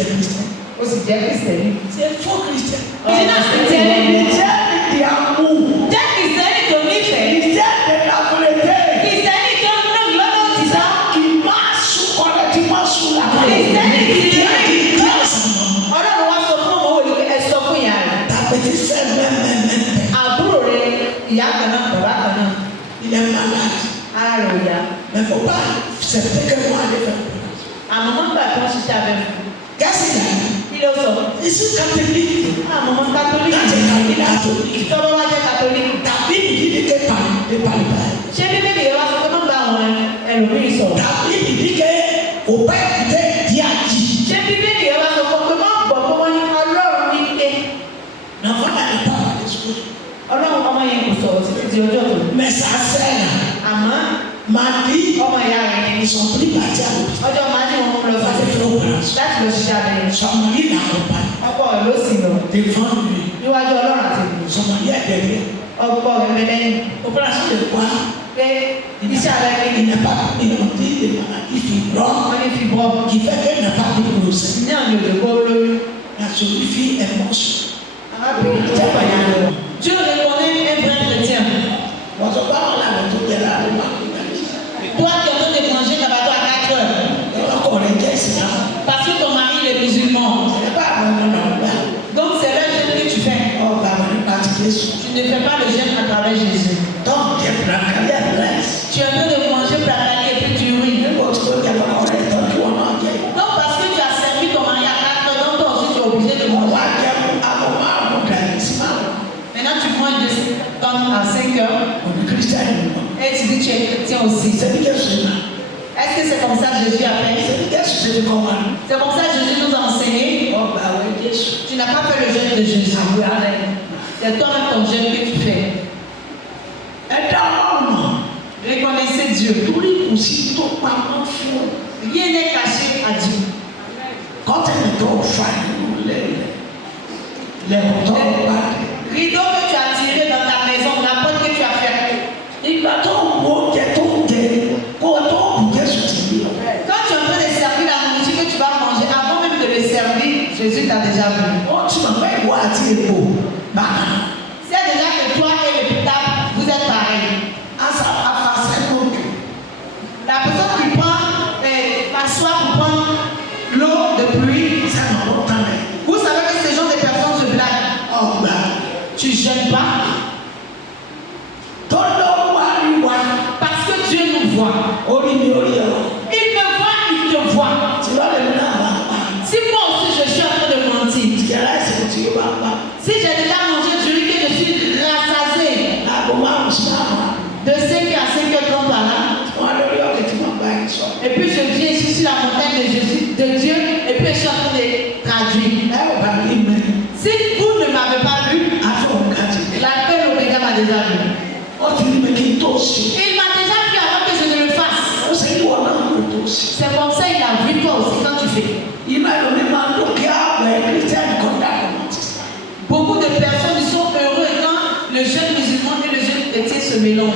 es chrétien. Aussi bien chrétien. C'est faux chrétien. Chrétien Di amour. Chrétien de la volonté. Qui marche correctement sous la volonté. Ta petite sœur même. Il est malade. Mais il ne faut pas accepter que moi je vais faire. Qu'est-ce qu'il a dit? Je suis catholique. Quand tu es catholique, ta Bible dit que tu ne parles pas. Ta Bible dit que au Père écouter Dieu a dit. L'enfant n'allait pas parler sur. Mais sa sœur m'a dit ils sont pris partis à l'hôpital. Ça fait trop grand. Son mari l'accompagne. Devant lui. Son mari est derrière. Opération de quoi? Il n'a pas pu monter des maladies fibromes qui fait qu'elle n'a pas de grossesse. La jolie fille est moche. Dieu reconnaît un vrai chrétien. Toi qui es en train de manger là-bas à 4 heures. Parce que ton mari est musulman. Donc c'est le jeûne que tu fais. Tu ne fais pas le jeûne à travers Jésus. Tu es en train de manger bracali et puis tu urines. Donc parce que tu as servi ton mari à 4 heures, donc toi aussi tu es obligé de manger. Maintenant tu manges de 5 à 5 heures. Et tu dis que tu es chrétien aussi. Est-ce que c'est comme ça que Jésus a fait? C'est comme ça que Jésus nous a enseigné. Tu n'as pas fait le jeûne de Jésus. C'est toi-même ton jeûne que tu fais. Reconnaissez Dieu. Rien n'est caché à Dieu. Quand elle est au fond, les moutons battent. Rideau que tu as tiré dans ta maison, la porte que tu as fermée. Quand tu es en train de servir la nourriture que tu vas manger, avant même de le servir, Jésus t'a déjà vu. C'est déjà que toi et le table, vous êtes pareils. La personne qui prend s'assoit pour prendre l'eau de pluie, vous savez que ce genre de personnes se blaguent. Tu ne jeûnes pas. Parce que Dieu nous voit. Il me voit, il te voit. Si moi aussi je suis en train de mentir, si j'ai déjà mangé du riz que je suis rassasié de 5 à 5h30 par là, et puis je viens ici sur la montagne de Jésus, de Dieu, et puis je suis en train de traduire. Si vous ne m'avez pas vu, l'appel au Omega m'a déjà vu. Il m'a déjà vu avant que je ne le fasse. C'est comme ça il a vu toi aussi quand tu fais. Beaucoup de personnes sont heureux quand le jeune musulman et le jeune chrétien se mélangent.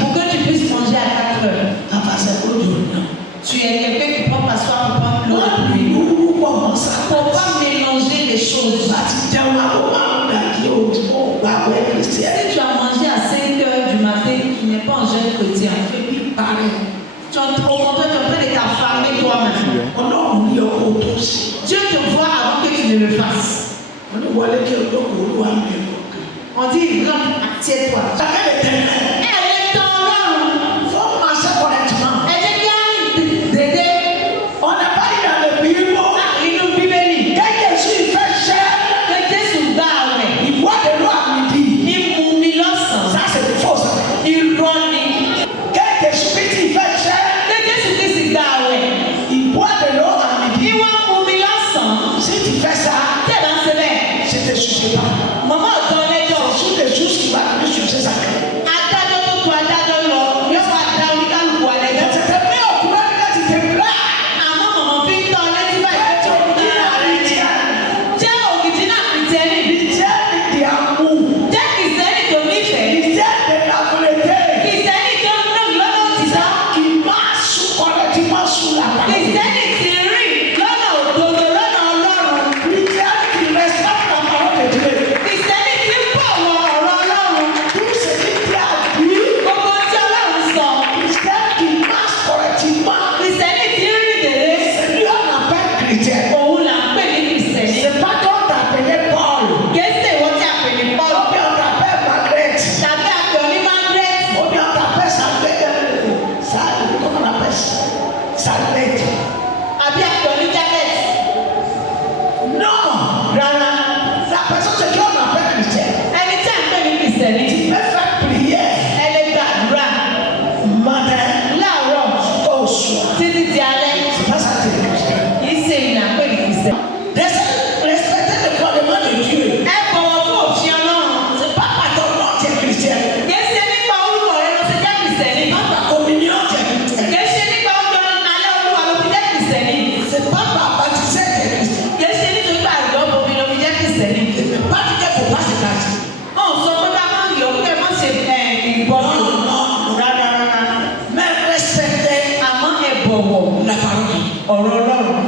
Pour que tu puisses manger à 4 heures. Tu es quelqu'un qui prend passoire pour prendre l'eau de pluie. Il ne faut pas mélanger les choses. Si tu as mangé à 5 heures du matin, tu n'es pas un jeune chrétien. Tu es pareil. Tu es au contraire, tu es en train de t'affamer toi-même. Dieu te voit avant que tu ne le fasses. On dit, rentre, assieds-toi. Elle est dans l'homme. Il faut marcher correctement. Elle est bien d'aider. On n'a pas dit dans le Bible. Il nous Bible. Quand Jésus fait cher, il boit de l'eau à midi. Il mouille l'os. Ça c'est faux. Il ronne. Quand Jésus fait cher, il boit de l'eau à midi. Il mouille l'os. Si tu fais ça, je te suce pas. Maman, c'est sur les choses qui va venir sur ces actes. chrétien. Òun là ń pè ní Kìrìsìtẹ́nì. C'est pas toi qui appelé Paul. Kèsè wọ́n ti àpè ní Paul. Ou bien on t'appelle Margaret. Tàbí àpè ní Margaret. Ou bien on t'appelle comment on appelle ça? Salvette. Àbí àpè ní Janet. Non. Rárá. La personne c'est qui on appelle chrétien. Ẹni tí à ń pè ní Kìrìsìtẹ́nì. Tu peux faire prière. Ẹ lè gbàdúrà. Matin. Láàárọ̀. Au soir. Títí di alẹ́. C'est pas ça que tu es chrétien. Kì í ṣe ìlà pè ní Kìrìsìtẹ́nì. Respecter le commandement de Dieu. Ẹ bọ̀wọ̀ fún òfin Ọlọ́run. C'est pas par ton nom tu es chrétien. Kèsè nípa orúkọ rẹ ló ti jẹ́ Kìrìsìtẹ́nì. Pas par communion tu es chrétien. Kèsè nípa oúnjẹ alẹ́ Olúwa ló fi jẹ́ Kìrìsìtẹ́nì. C'est pas par baptiser tu es chrétien. Kèsè nítorí pé àjọ bomi ló fi jẹ́ Kìrìsìtẹ́nì. Pas dire qu'il faut pas se baptiser. Ó sọ pé ká má yọ pé má ṣe ìbọn. Non. Rárá. Mais respecter Àmọ́ ẹ bọ̀wọ̀ la parole. ọ̀rọ̀ Ọlọ́run.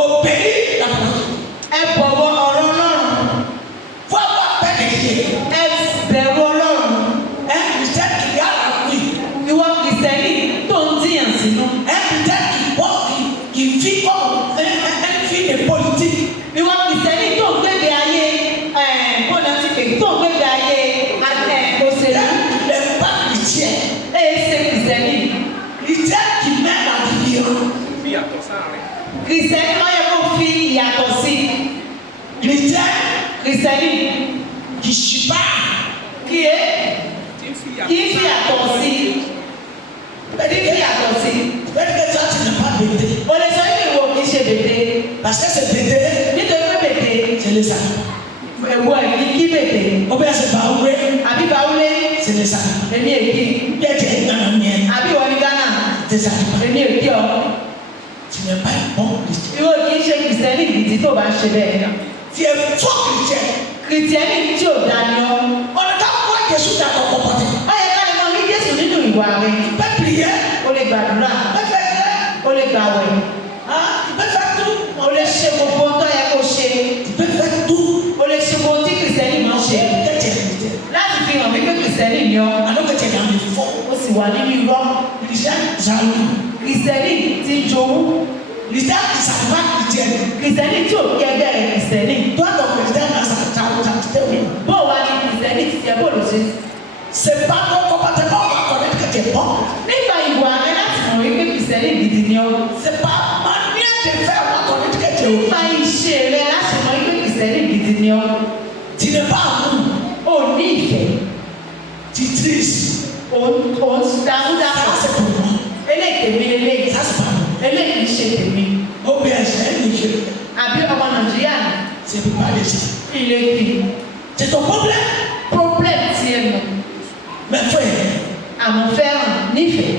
Obéir la parole. Ẹ bọ̀wọ̀ ọ̀rọ̀ Ọlọ́run. Faut avoir peur de Dieu. Ẹ bẹ̀rù Ọlọ́run. Un chrétien qui garde la nuit. Ìwọ Kìrìsìtẹ́nì tó ń díyàn sínú. Un chrétien qui vit comme un fils de politique. Ìwọ Kìrìsìtẹ́nì tó ń gbégbé ayé pọ́nàtìpé tó ń gbégbé ayé òṣèlú. Il n'est pas chrétien. Èyí ṣe Kìrìsìtẹ́nì. Chrétien qui met la vie. Kìrìsìtẹ́nì máa yẹ kó fi ìyàtọ̀ sí. Chrétien Kìrìsìtẹ́nì qui suppart. kì í fi ìyàtọ̀ sí. Kì í fi ìyàtọ̀ sí. Peut-être que toi tu n'es pas bêté. O lè sọ pé ìwọ kì í ṣe bèbè. Parce que c'est bêté. Nítorí pé bèbè C'est les animaux. ẹ̀wọ̀ ẹ̀mí kí bèbè. Ou bien c'est baoulé. Àbí Báwúlé C'est les animaux. èmi èkì. Bien tu es dans la mienne. Àbí ìwọ ní Ghana Des animaux. èmi èkì ọ. Tu n'es pas un bon chrétien. Ìwọ kì í ṣe Kìrìsìtẹ́nì gidi tó bá ń ṣe bẹ́ẹ̀. Tu es faux chrétien. Kìrìsìtẹ́nì tí ò dání ọ. On ne t'a pas Jésus dans ton comportement. Ó yẹ ká lè mọ ní Jésù nínú ìwà rẹ̀. Tu peux prier. O lè gbàdúrà. Tu peux faire. O lè gbàwẹ̀. Tu peux faire tout. O lè ṣe gbogbo tó yẹ kó ṣe. Tu peux faire tout. O lè ṣe gbogbo tí Kìrìsìtẹ́nì máa ṣe. Peut-être tu es chrétien. Láti fi hàn wípé Kìrìsìtẹ́nì ni ọ. Alors que tu es dans le faux. Ó sì wà nínú irọ́. Chrétien jaloux. Kìrìsìtẹ́nì ti ń jowú. Chrétien qui ne savent pas chrétien. Kìrìsìtẹ́nì tí ò kí ẹgbẹ́ rẹ̀ Kìrìsìtẹ́nì. Toi ton chrétien dans sa tête. Bó wà ní Kìrìsìtẹ́nì ti tiẹ̀ bó ló ṣe. C'est pas ton comportement on va connaître que tu es bon. Nígbà ìwà rẹ láti mọ̀ wípé Kìrìsìtẹ́nì gidi ni ọ. C'est pas manière de faire on va connaître que tu es Nípa ìṣe rẹ láti mọ̀ wípé Kìrìsìtẹ́nì gidi ni ọ. Tu n'es pas amour. O ní ìfẹ́. Tu tristes. O dáúdá. Ça c'est pour moi. Eléyìí tèmi eléyìí. Ça c'est pas moi. Eléyìí ṣe tèmi. Ou bien c'est un Nigérien. Àbí ọmọ Nàìjíríà ni. C'est pas les gens. Ilé kì. C'est ton problème. Problem ti ẹ nù. Mais frère. Àmọ́ fẹ́ràn nífẹ̀ẹ́.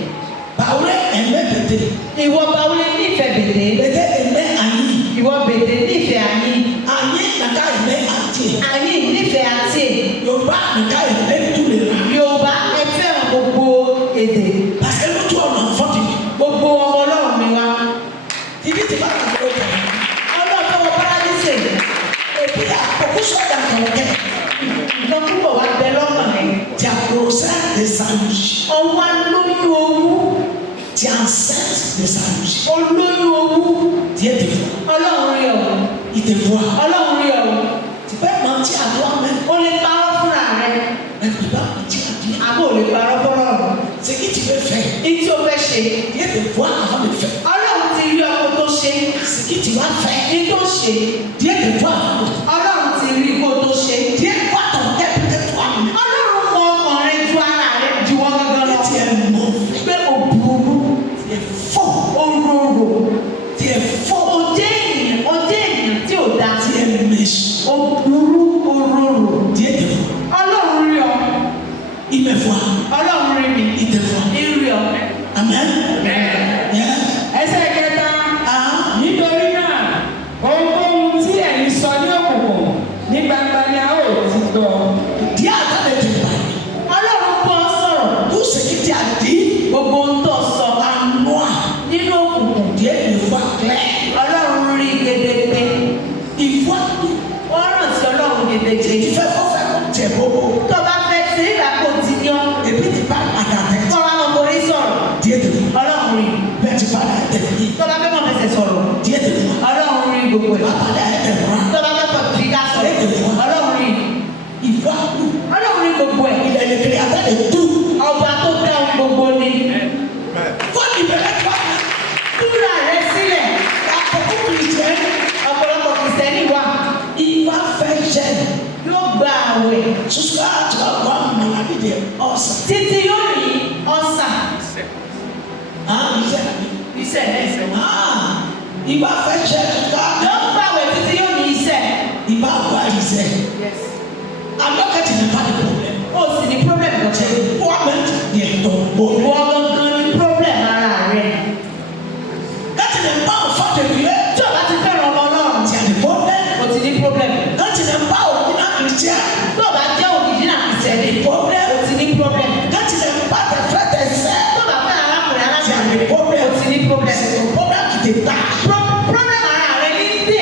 Baoulé aimait bêté. Ìwọ Báwúlé nífẹ̀ẹ́ bèdè. Bêté aimait Annie. Ìwọ bèdè nífẹ̀ẹ́ àní. Annie n'a qu'à aimer Atié. Àní nífẹ̀ẹ́ àti è. Yoruba n'a qu'à aimer tous les rangs. Yorùbá ẹ fẹ́ràn gbogbo èdè. Parce que nous tous on est enfant de Dieu. Gbogbo ọmọ Ọlọ́run ni wa. Tu dis tu vas dans le cœur. Ọlọ́run tó wọ Paradísè. Et puis il y a beaucoup de choses dans ton cœur. Nǹkan púpọ̀ wá bẹ lọ́kàn rẹ̀. Tu as grosseur de sandwich. Ọwọ́ lóyún owú. Tu es enceinte de sandwich. Olóyún owú. Dieu te voit. Ọlọ́run rí ọ. Il te voit. Ọlọ́run rí ọ. Tu peux mentir à toi-même. O lè parọ́ fúnra rẹ̀. Mais tu ne peux pas mentir à Dieu. Àbò lè parọ́ fọ́lọ́run. Ce que tu veux faire. Ìtí o fẹ́ ṣe. Dieu te voit avant de faire. Ọlọ́run ti rí ọkọ tó ṣe. Ce que tu vas faire. Ní tó ṣe. Dieu te voit avant de faire. Ọlọ́run ti rí kó tó ṣe. Dieu voit ton cœur peut-être toi-même. Ọlọ́run mọ ọkàn rẹ ju ara rẹ ju wọ́n gángan lọ. Tu es mauvais. Pé o burú. Tu es faux. O rorò. Tu es faux. O jẹ́ ènìyàn tí ò dáa. Tu es méchant. O burú o rorò. Dieu te voit. Ọlọ́run rí ọ. Il me voit. Ọlọ́run rí mi. Il te voit. Ìrí ọ. Amen. Yeah. Ẹsẹ̀ kẹta. Ah. Nítorí náà, ohunkóhun tí ẹ̀yin sọ ní òkùnkùn ní gbangba ni a ó ti gbọ́. Dieu a quand même te parlé. Ọlọ́run kọ́ sọ̀rọ̀. Tout ce qu'il t'a dit Gbogbo ń tọ̀ sọ. en noir. Nínú òkùnkùn. Dieu le voit clair. Ọlọ́run rí gedegbe. Il voit tout. Wọ́n rántí Ọlọ́run Tu gedegbe. fais faut faire comme tu es bobo. Tó bá fẹ́ ṣe ìgbà kò ti yan. Et puis tu parles à ta tête. Kọ́ wa lọ borí sọ̀rọ̀. Dieu te voit. Ọlọ́run rí. Mais tu parles à ta tête. Tó bá fẹ́ mọ̀ fẹsẹ̀ sọ̀rọ̀. Dieu te voit. Ọlọ́run gbogbo ẹ̀. Bàbá dà ẹ̀ tẹ̀ wá. Tó bá fẹ́ fọ fi ká sọ. Ọlọ́run rí. Ìwà kù. Ọlọ́run rí gbogbo ẹ̀. Ilẹ̀ lè kiri abẹ́ lè tú. Ọba tó dá ohun gbogbo ni. Fún ìbẹ̀rẹ̀ tó wà. Túra rẹ sílẹ̀. Àkókò kìrìtìẹ́. Ọ̀pọ̀lọpọ̀ kìrìsìtẹ́nì wà. Ìwà fẹ́ jẹ́. Yóò gba àwẹ̀. Soso àti àwọn àmàlà dídì ọ̀sán. Títí yóò rí ọ̀sà. Iṣẹ́ àbí. Iṣẹ́ ẹ̀sẹ̀. Ìwà fẹ́ jẹ́ ká. Yóò gba àwẹ̀ títí yóò ní iṣẹ́. Ìwà wà ìṣẹ́. Yes. I'm not getting a bad problem. Ó sì ní problem kọ̀ọ̀kan. Employment yẹ tó bọ̀. Ìwọ gangan ní problem ara rẹ̀. Getting a power for the way. Tí o bá ti fẹ́ràn ọmọ náà. Ti a the problem. O ti ní problem. Getting a power in a Christian. Tí o bá jẹ́ òrìjínà kìsẹ̀lẹ̀. Problem. O ti ní problem. Getting a part of flat and say. Tí o bá fẹ́ arákùnrin Ti a alágbàdo. the problem. O ti ní problem. Problem kìí tè ta. Problem ara rẹ̀ ní dè.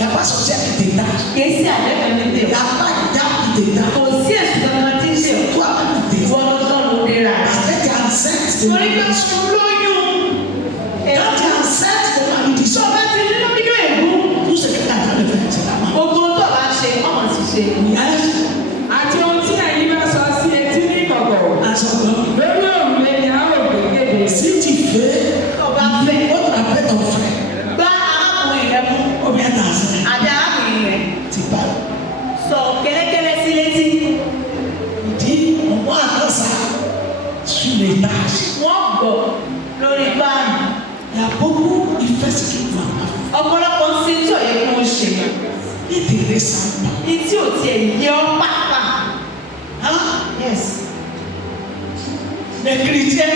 Yàrá sọ̀tì kìí tè ta. Kìí sí àlẹ́ kan ní dè. Yàrá ìjà kìí tè ta. Kò sí èsù kankan tí ń dè. Tó a kìí tè ta. Ìwọ lọ́dọ̀ ló dé ra. Àtẹ̀tẹ̀ ansẹ́t. Torí pé o lóyún. Àtẹ̀tẹ̀ ansẹ́t. Tí o bá ti nínú nínú ègbú. Who's the guy that live in Tirama? Gbogbo tó bá ṣe, ọmọ ti ṣe. Yes. Àti ohun tí ẹ̀yin bá sọ sí etí ní ìkọ̀kọ̀. As of God. Lórí òrùlé ni a ó gbé kéde. Si tu fais. Tó bá fẹ́. Ó tún abẹ́ tó fẹ́. Gbá arákùnrin rẹ mú. Ó bí ẹ tà sí. Àbí arákùnrin rẹ. Ti bá. Sọ kẹ́lẹ́kẹ́lẹ́ sí létí. Ìdí ọ̀pọ̀ àkọsà. Sùlẹ̀ náà. Wọ́n gbọ́ lórí báàmù. Yàgbọ́gbọ́ ìfẹ́ sí kí n máa bá. Ọ̀pọ̀lọpọ̀ ń ṣe tí ò yẹ kí wọ́n ṣe. Ìdílé sábà. Ní tí ò tiẹ̀ yẹ ọ́ pàápàá. Yes. Mẹ̀kìrì jẹ́.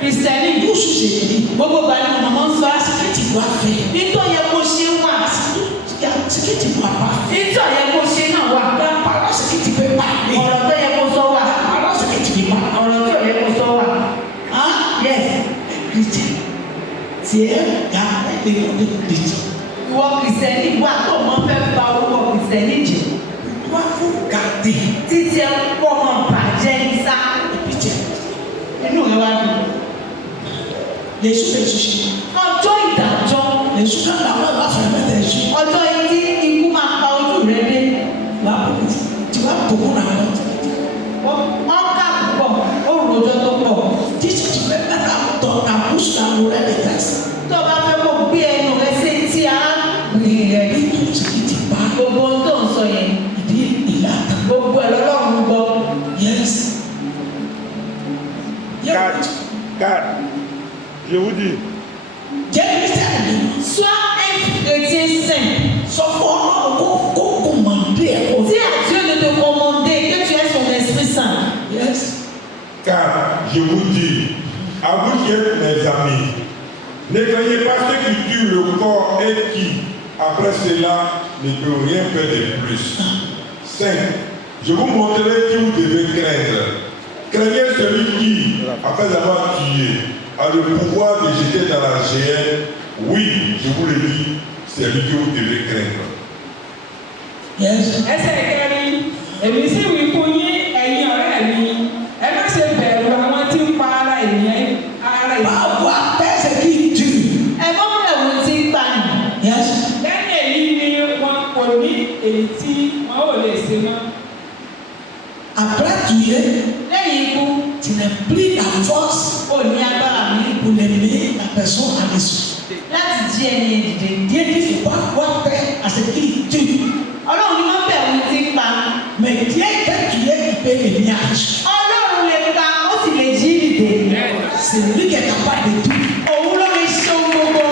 Kìrìsìtẹ́nì. Yóò ṣùṣe yìí. Gbogbo ìgbà ni màmá ń sọ Sikẹ́tì wà fẹ́. nítorí yẹ kó ṣe wà. Sikẹ́tì wà bá. Nítorí yẹ kó ṣe náà wà. Pàrọ̀ sikẹ́tì pé bá mi. Ọ̀rọ̀ tó yẹ kó sọ wà. Pàrọ̀ sikẹ́tì pé bá. Ọ̀rọ̀ tó yẹ kó sọ wà. Yes. Mẹ̀kìrì jẹ́. Tiẹ̀ ga ẹgbẹ́ ọdún kìrìtì. Ìwọ kìrìsìtẹ́nì wà tó mọ́ fẹ́ ba orúkọ kìrìsìtẹ́nì jẹ. Wá fún gàdé. Títí ẹ pọ̀ mọ́ bàjẹ́ ní sá. Ẹbí jẹ́. Inú rẹ wá dùn. Lèṣu lèṣu ṣe. Ọjọ́ ìdájọ́. Lèṣu náà làwọn ẹ̀rọ afẹ́ mẹ́tẹ̀ ṣe. Ọjọ́ etí ikú máa pa ojú rẹ dé. Wà á bọ̀ tí wàá bọ̀ náà lọ. Wọ́n ká púpọ̀, ó rojọ́ tó pọ̀. Títí tí fẹ́ mẹ́ta tọ̀ àbúṣe náà ló rẹ̀ lè tẹ̀sí. Tó bá fẹ́ kó gbé ẹnu rẹ sí etí arábìnrin rẹ rí. Ìlú sikẹ́tì bá. Gbogbo ohun tó ń sọ yẹn. Ìdí ìlà. Gbogbo ẹ̀ lọ́lọ́run gbọ́. Yes. Car, je vous dis, Jẹ́ kírísítẹ́nì ni. Sois un chrétien saint. Sọ fún Ọlọ́run kó kọ̀mọ̀dé ẹ̀ kó. Dis à Dieu de te commander que tu es son Esprit Saint. Yes. car je vous dis, à vous qui êtes mes amis, ne craignez pas ceux qui tuent le corps et qui, après cela, ne peuvent rien faire de plus. 5. Je vous montrerai qui vous devez craindre. Craignez celui qui, après avoir tué, a le pouvoir de jeter dans la géhenne. Oui, je vous le dis, c'est lui que vous devez craindre. Yes. Ẹsẹ̀ kẹrin, èmi sì wí fún yín ẹ̀yin ọ̀rẹ́ mi, ẹ má ṣe bẹ̀rù àwọn tí ń pa ara ènìyàn. Báwo apẹ́sẹ̀ kí n tù? Ẹ mọ́ bẹ̀rù tí ń pa nì. Yes. Lẹ́yìn èyí ni wọn kò ní èyí tí wọn ò lè ṣe mọ́. Après tuer, Lẹ́yìn ikú, tu n'as plus la force ò ní agbára mi pour l'aimer la personne à l'issue. láti jí ẹni yẹn dìde. Dieu dit qu'il faut avoir peur à ce qu'il tue. Ọlọ́run ni wọ́n bẹ̀rù tí ń pa. Mais Dieu peut tuer, il peut venir à l'issue. Ọlọ́run lè pa, ó sì lè jí dìde. C'est lui qui est capable de tout. Òun ló lè ṣe ohun gbogbo.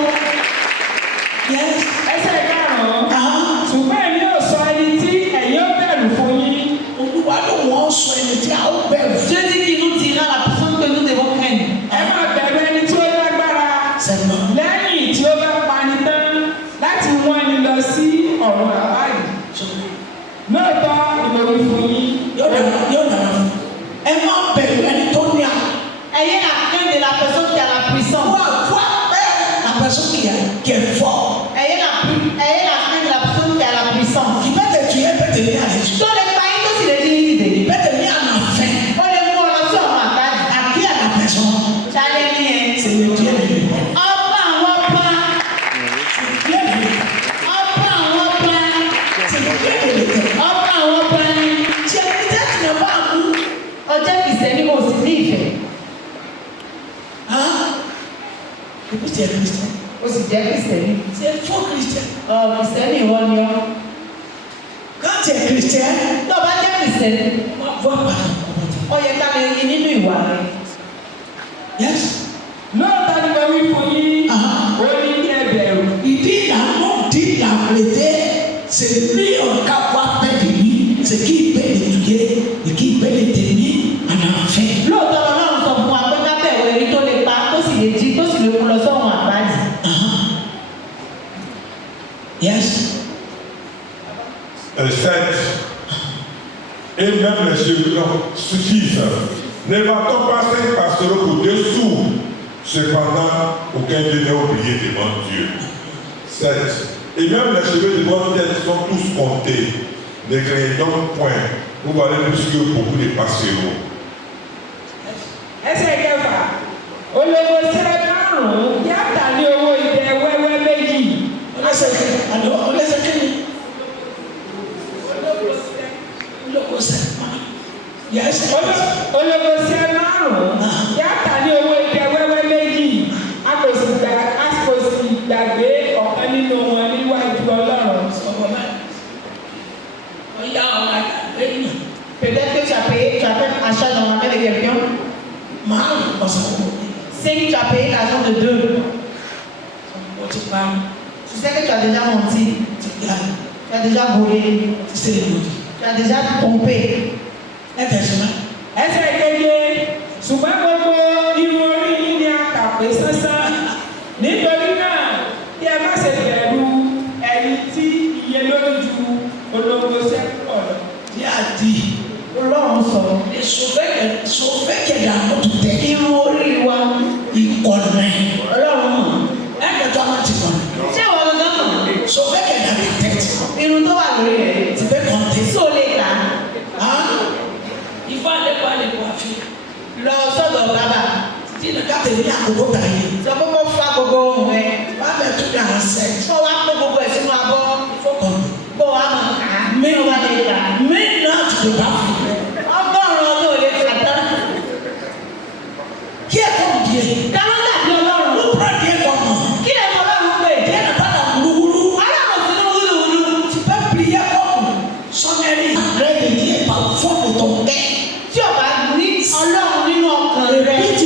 Yes. Ẹsẹ̀ karùn-ún, Ah. ṣùgbọ́n èmi ò sọ ẹni tí ẹ̀yin ó bẹ̀rù fún yín. Olúwa ló wọ́n sọ ẹni tí a ó bẹ̀rù. Dieu dit qu'il nous dira la personne que nous devons craindre. Ẹ máa bẹ̀rù ẹni tí ó lágbára. Seulement. Lẹ́yìn tí ó bá pani tán láti wọ́n ẹni lọ sí ọ̀run àbáyé. Lóòótọ́ ìròyìn fún yín. Yóò dára fún. Ẹ má bẹ̀rù ẹni tó ní a. Ayez la crainte de la personne qui a la puissance. Wá bẹ́ẹ̀ la personne qui est fort. Ayez la crainte de la personne qui a la puissance. Il peut te tuer, il peut te venir à l'issue. Tó lè pa yín tó sì lè jí yín dìde. Il peut te venir à la fin. Ó lè mú ọ lọ sí ọ̀run àgbáyé. À qui à la personne? Ṣálẹ́ ní ẹ. C'est le Dieu de l'univers. Ọba àwọn ọba. Dieu de l'univers. Ọba tu es chrétien. Ó sì jẹ́ Kristẹni. Tu es faux chrétien. Kristẹni ìwọ ni ọ́. Quand tu es chrétien, Tó o bá jẹ́ Kristẹni, on va voir par ton comportement. ó yẹ ká lè rí nínú ìwà rẹ. Yes. lóòótọ́ ni mo wí fún yín ó ní kí ẹ bẹ̀rù. Il dit la mort dit la vérité, c'est lui on n'a qu'à voir paix de lui, c'est qui peut l'étudier et qui peut le tenir en enfer. Lóòótọ́ Ọlọ́run sọ fún wa pé ká bẹ̀rù ẹni tó lè pa tó sì lè jí tó sì lè kú lọ sọ́run àpáàdì. Yes. Elle 7. Et même les cheveux suffisent. Ne va-t-on pas 5 pastoraux pour 2 sous? Cependant, aucun d'eux n'est oublié devant Dieu. 7. Et même les cheveux de votre tête sont tous comptés. Ne craignez donc point. Vous valez plus que beaucoup de pastoraux. ẹsẹ̀ kẹfà ológo sẹ́rẹ̀ márùn-ún yàtà ní owó ìdẹ wẹ́wẹ́ méjì. On laisse que ológo sẹ́rẹ̀. Yes. ológo sẹ́rẹ̀ márùn-ún yàtà ní owó ìdẹ wẹ́wẹ́ méjì. a kò sì gbàgbé ọ̀kan nínú wọn níwájú Ọlọ́run. Peut-être que tu as fait achat dans la main de quelqu'un. C'est que tu as payé l'argent de 2. Tu sais que tu as déjà menti. Tu as déjà volé. Tu as déjà trompé. ẹsẹ̀ keje ṣùgbọ́n gbogbo irun orí yín ni a kà pé sánsán nítorí náà kí ẹ má ṣe bẹ̀rù ẹ̀yin tí iye lórí ju ológo sẹ́kù ọ̀lọ́. Ọlọ́run sọ̀rọ̀. Irun orí wa. Ọlọ́run mọ̀. Ṣé ìwọ gangan mọ̀? Irun tó wà lórí rẹ̀. Sọ lè tà. Lọ sọ́dọ̀ bàbá. Sọ pé kó fa gbogbo ohun rẹ̀. Kó wá kó gbogbo ẹ̀ sínú abọ́. Kó wá mọ̀ ká. Kó wá lè tà. Ọgọ́rùn-ún ọdún ò lè tà tán. Dáná dàbí Ọlọ́run. Kí lè mọ Ọlọ́run pè? Ọlọ́run sí ní wúlúwúlú. Tí o bá ní Ọlọ́run nínú ọkàn rẹ. Tí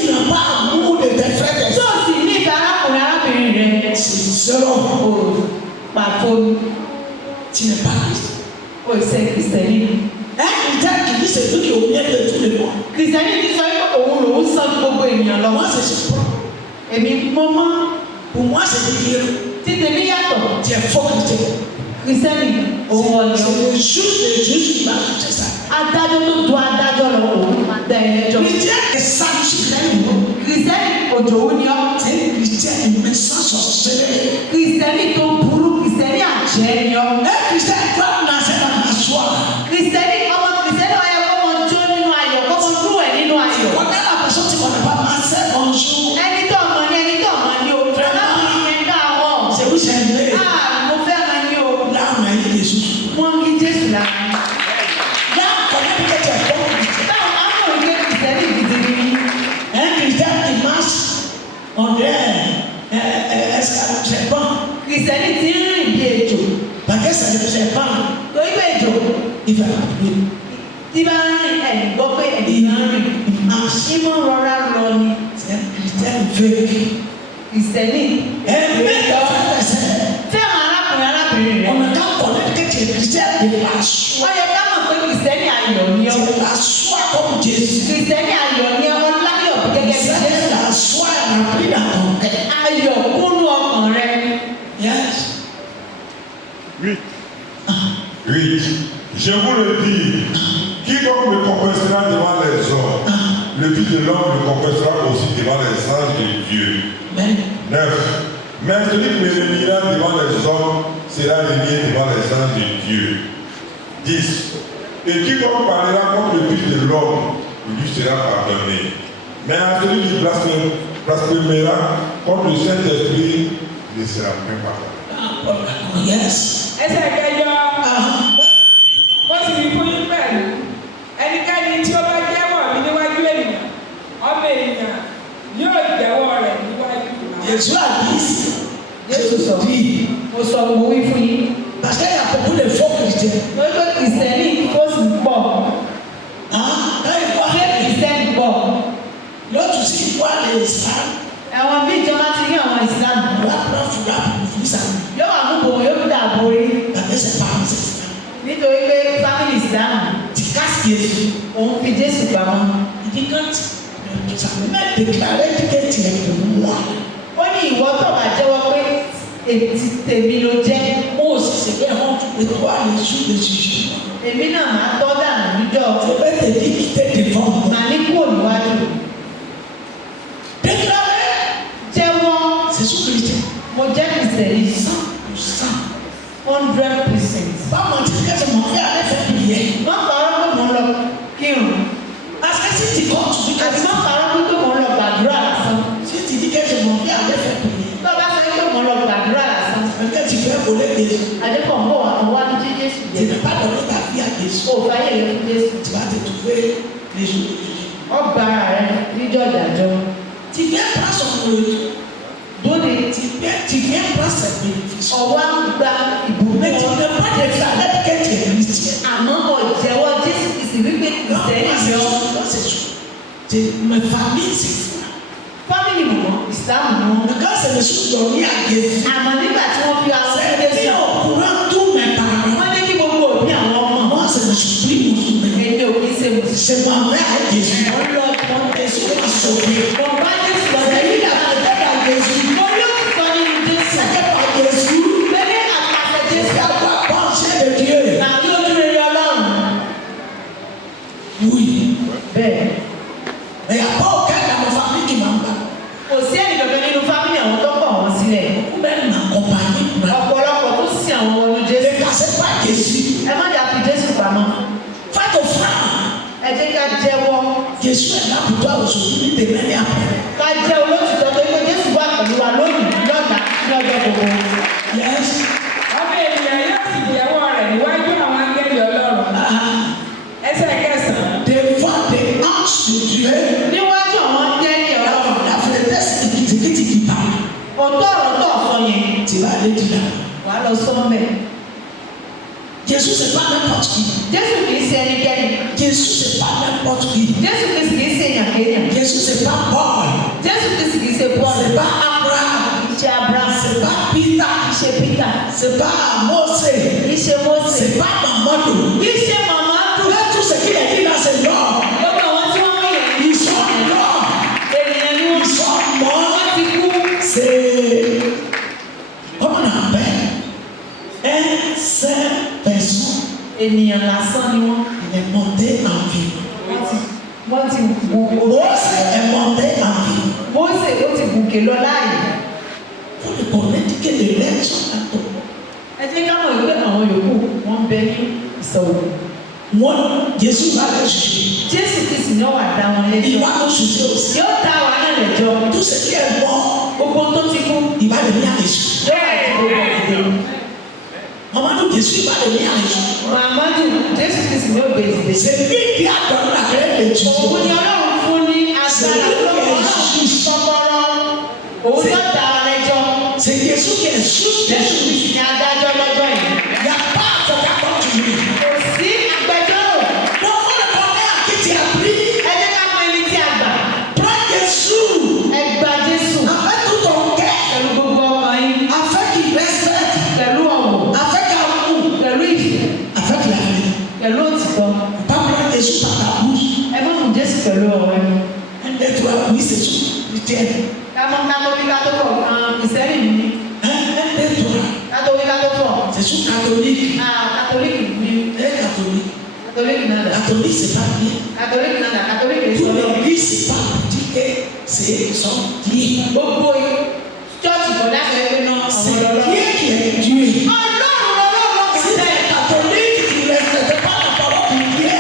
o sì ní ìfẹ́ arákùnrin rẹ. Pàfó. O ṣe Kristẹni. Kristẹni ti sọ pé òun lòún sàn gbogbo ènìyàn lọ. Èmi mọ́mọ́. Títẹ̀ mi yàtọ̀. Kristẹni òun ọ̀yọ́. Adájọ́ tó du adájọ́ lọ òun dá ẹjọ́. Kristẹni òjòwú ni ọ́. Kristẹni tó burú, Kristẹni àjẹ́ ni ọ́. Kristẹni ọmọ Kristẹni ọ̀yẹ́ kọ́mọ jó nínú ayọ̀, kọ́mọ dúró ẹ̀ nínú ayọ̀. Ẹni tó ọmọ ni ẹni tó ọmọ ni o. Alábìrin yẹn ká wọ̀. Mo fẹ́ràn ni o. Wọ́n kí Jésù lára. Báwo máa ń mọ̀ wípé Kristẹni gidigidi ni? Kristẹni ti ń rìn bí ejò. Torí pé ejò tí bá ń rìn ẹ̀yìn gbọ́ pé ẹ̀yìn náà rìn. Ìmọ̀ rọra lọ ni. Kristẹni. Fẹ́ràn arákùnrin rẹ̀. Ó yẹ ká mọ̀ pé Kristẹni ayọ̀ ni ọ́. Kristẹni ayọ̀ ni ọ́ láyọ̀ gẹ́gẹ́ bí Jésù. Ayọ̀ kúnnú ọkàn rẹ. Oui, je vous le dis, quiconque me confessera devant les hommes, le Fils de l'homme me confessera aussi devant les anges de Dieu. 9. Mais celui qui me reniera devant les hommes sera renié devant les anges de Dieu. 10. Et quiconque parlera contre le Fils de l'homme, lui sera pardonné. Mais à celui qui blasphémera contre le Saint-Esprit, ne sera point pardonné. ẹsẹ̀ kẹjọ mo sì wí fún yín pẹ̀lú ẹnikẹ́ni tí ó bá jẹ́wọ́ mi níwájú ènìyàn ọmọ ènìyàn yóò jẹ́wọ́ rẹ̀ níwájú. chrétien. Wọ́n gbé kìrìsìtẹ́nì tó sì pọ̀. Quand ils voient Gbé kìrìsìtẹ́nì pọ̀. l'autre aussi voit l'islam, Àwọn míì jọ máa ti rí àwọn ìsìlámù. on va prendre foudre pour ça. Yóò wà mú bòun yóò dà borí. Parce que c'est pas un islam. Nítorí pé fámìlì ìsìlámù Tu casses Jésus. òun fi Jésù pamọ́. Il dit quand ça peut même déclarer que tu es pour moi. Ó ní ìwọ tó bá jẹ́wọ́ pé ètí tèmi ló jẹ́. Moi aussi, c'est bien honte de toi les jours de jugement. Èmi náà máa tọ́ dànù níjọ́. Je vais te dire qui t'est devant moi. Màá ní kúrò níwájú. Déclarer, Jẹ́wọ́ c'est sous chrétien. mo jẹ́ kìrìsìtẹ́nì 100%. 100%. Pas mentir que je m'en vais aller faire prier. Wọ́n parọ́ pé mò ń lọ kírun. Parce que si tu comptes, tu Àti dis wọ́n parọ́ pé mò ń lọ gbàdúrà lásán. si tu dis que je m'en vais aller faire prier, Tó bá sọ pé mò ń lọ gbàdúrà lásán. que tu fais voler des gens, Àdékọ̀ ń bọ̀ wá wá ní jí Jésù tu jẹ́. n'as pas donné ta vie à Jésus. O fàyè rẹ fún Jésù. Tu vas te trouver les jours de jugement. Ọgbà ara rẹ níjọ́ ìdájọ́. Tu viens prendre son retour. Dóde Tu viens prendre ses bénéfices. ọwọ́ ń gba ìbùkún. Mais tu n'as pas déclaré que tu es chrétien. Àmọ́ kò jẹ́wọ́ Jésù Kristi wípé Non, kìrìsìtẹ́nì moi, yọ. c'est sûr. Ma famille, c'est fou. Fámìlì mọ̀ ìsìlámù ni wọ́n. Mais quand c'est le jour donné à Jésus, Àmọ́ nígbà tí wọ́n fi àwọn c'est ọmọdé bien sọ. au courant tous mes parents. Wọ́n ní kí gbogbo òbí àwọn ọmọ. Moi, c'est le surpris musulman. Èmi ò kí ṣe mùsùlùmí. Je m'en vais à Jésus. Wọ́n lọ wọ́n Jésus m'a sauvé. Wọ́n bá Jésù lọ C'est sí lui qui a fait à Jésus. Mo yóò sọ nínú Jésù. C'est par Jésus. Lẹ́lẹ́ àpàṣẹ Jésù. C'est à quoi penser de Dieu. Tàbí ojúrere Ọlọ́run. Oui. Bẹ́ẹ̀. Mais il n'y a pas aucun dans ma famille qui m'en parle. Kò sí ẹnìkankan nínú fámìlì àwọn tó kọ̀ wọ́n sílẹ̀. Ou même m'accompagner. Ọ̀pọ̀lọpọ̀ tó sin àwọn ọmọ Ne Jésù. cassez pas Jésus. Ẹ má jà fi Jésù pamọ́. Faites offrande. Ẹ jẹ́ ká jẹ́wọ́. Jésus est là pour toi aujourd'hui, demain et après. Ká jẹ́ olótìtọ́ pé pé Jésù wà pẹ̀lú wa lónìí lọ́la ní ọjọ́ gbogbo. Yes. ọmọ ènìyàn yóò sì jẹ́wọ́ rẹ̀ níwájú àwọn áńgẹ́lì Ọlọ́run. Ẹsẹ̀ kẹsàn-án. Devant des anges de Dieu. Níwájú àwọn jẹ́rìí ọ̀rọ̀. Alors, la flétresse qui parle. Ọ̀tọ̀ ọ̀rọ̀ tó ọ̀sọ́ yẹn. Tu vas aller dire là. Wà á lọ sọ́mẹ̀. Jésus, c'est pas n'importe qui. Jésù kìí ṣe ẹnikẹ́ni. Jésus, c'est pas n'importe qui. Jésù kìí ṣe èèyàn kéèyàn. Jésus, c'est pas Paul. Jésù kìí ṣe Paul. C'est pas Abraham. Kìí ṣe Abraham. C'est pas Peter. Kìí ṣe Peter. C'est pas Mosé. Kìí ṣe Mósè. C'est pas Mamadou. Kìí ṣe Màmádù. Là, tout ce qu'il a dit là, c'est l'homme. Gbogbo àwọn tí wọ́n rí yẹn. Ils sont morts. Ènìyàn ni wọ́n. Ils sont morts. Wọ́n ti kú. C'est, comment on appelle, un seul personne. Ènìyàn lásán ni wọ́n. Il est monté en vie. Wọ́n ti bu Mose est monté en vie. Mósè ó ti gòkè lọ láàyè. Vous le connaissez que les lèvres sont à toi. Ẹ jẹ́ ká mọ̀ pé àwọn yòókù wọ́n bẹ ní ìsọ̀rọ̀. Moi, Jésus va les juger. Jésù Kristi ni ó wà dá wọn Il lẹ́jọ́. va nous juger aussi. Yóò dá wa náà lẹ́jọ́. Tout ce qui est mort, Gbogbo tó ti kú. il va les mettre à Jésus. Yóò wà ní gbogbo ìdè. Maman, Jésus va les mettre à Jésus. Màmádù Jésù Kristi ni ó gbé ìdè. C'est lui qui a donné la clé de Dieu. Òun ni Ọlọ́run fún ní agbára lọ́wọ́ kọ́kọ́rọ́. Òun yóò dá wa lẹ́jọ́. C'est Jésus qui est juge des Jésù juges. Kristi ni adájọ́ lọ́jọ́ yìí. Il n'y a pas avocat contre lui. Kò sí agbẹjọ́rò. Donc, on le connaît à qui tu as pris. Ẹ jẹ́ ká mọ ẹni tí a gbà. Prends Jésus. Ẹ gba Jésù. Avec tout ton cœur. Pẹ̀lú gbogbo ọkàn yín. Avec respect. Pẹ̀lú ọ̀wọ̀. Avec amour. Pẹ̀lú ìfẹ́. Avec la vie. Pẹ̀lú òtítọ́. Pas prendre Jésus par ta bouche. Ẹ má mú Jésù pẹ̀lú ọ̀rọ̀ ẹnu. Un, deux, trois, oui, c'est tout. Tu tiens. Kámọ́ kámọ́ wí ká tó pọ̀ kìsẹ́rì mi. Un, deux, trois. Ká tó wí ká tó pọ̀. C'est sous catholique. Kátólíkì mi. Un catholique. Kátólíkì náà dà. Catholique, c'est pas bien. Kátólíkì náà dà. Kátólíkì Pour sọ lọ. l'église, c'est pas pour dire que c'est son Dieu. Gbogbo chọ́ọ̀chì kò dáṣẹ́ pé náà C'est àwọn ọlọ́run. Dieu qui est Dieu. Ọlọ́run Si kò tu tẹ̀. es catholique, tu ne respectes pas la parole de Dieu,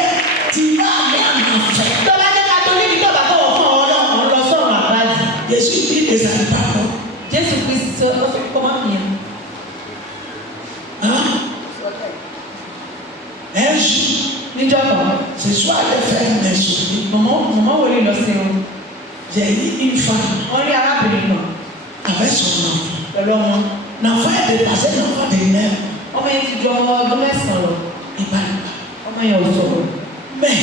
tu vas aller en enfer. Tó bá jẹ́ kátólíkì tó bá bọ̀wọ̀ fún àwọn ọlọ́run lọ sọ̀rọ̀ àbájì. Jésus dit des paroles. Jésù Kristi sọ ó fi kọ́ máa yẹn. Hein? Un jour, Níjọ́ kan, ce soir, je vais faire mes souvenirs. mọ̀mọ́ wòlé lọ sí wọn. J'ai eu une femme Wọ́n rí arábìnrin kan avec son enfant. pẹ̀lú ọmọ. L'enfant est dépassé, l'enfant de 9. Ọmọ yẹn ti ju ọmọ ọdún mẹ́sàn-án lọ. yẹn ò sọ̀rọ̀. Mais,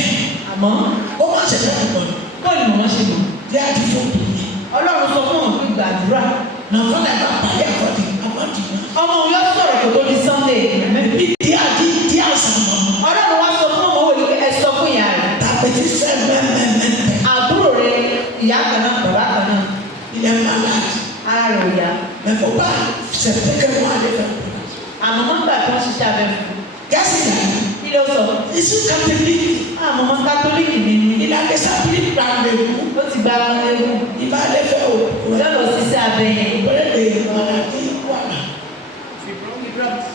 Àmọ́ comment c'est fait pour moi? bọ́ọ̀lù mọ̀mọ́ ṣe mọ̀. Dieu a dit faut prier. Ọlọ́run sọ fún òun pé gbàdúrà. L'enfant n'a pas parlé avant dimanche. Ọmọ òun yóò sọ̀rọ̀ kò tó di Sunday. Et puis Dieu a dit, Dieu a sa maman. Ọlọ́run wá sọ fún ọmọ òun pé ẹ sọ fún ìyá rẹ̀. Ta petite sœur, même. Àbúrò rẹ̀ ìyá kan náà bàbá kan náà. Il est malade. Ara rẹ̀ ò yá. Mais faut pas, c'est peut-être que moi aller faire. Àmọ́ wọ́n gbà tó ń ṣiṣẹ́ abẹ fún un. Qu'est-ce qu'il a dit? Kí ló sọ? Je suis catholique. Àmọ́ kátólíìkì ni mí. Il a déjà pris rendez-vous. Ó ti gba rendez-vous. Il va aller faire au Yóò lọ ṣiṣẹ́ abẹ yẹn. des maladies, voilà.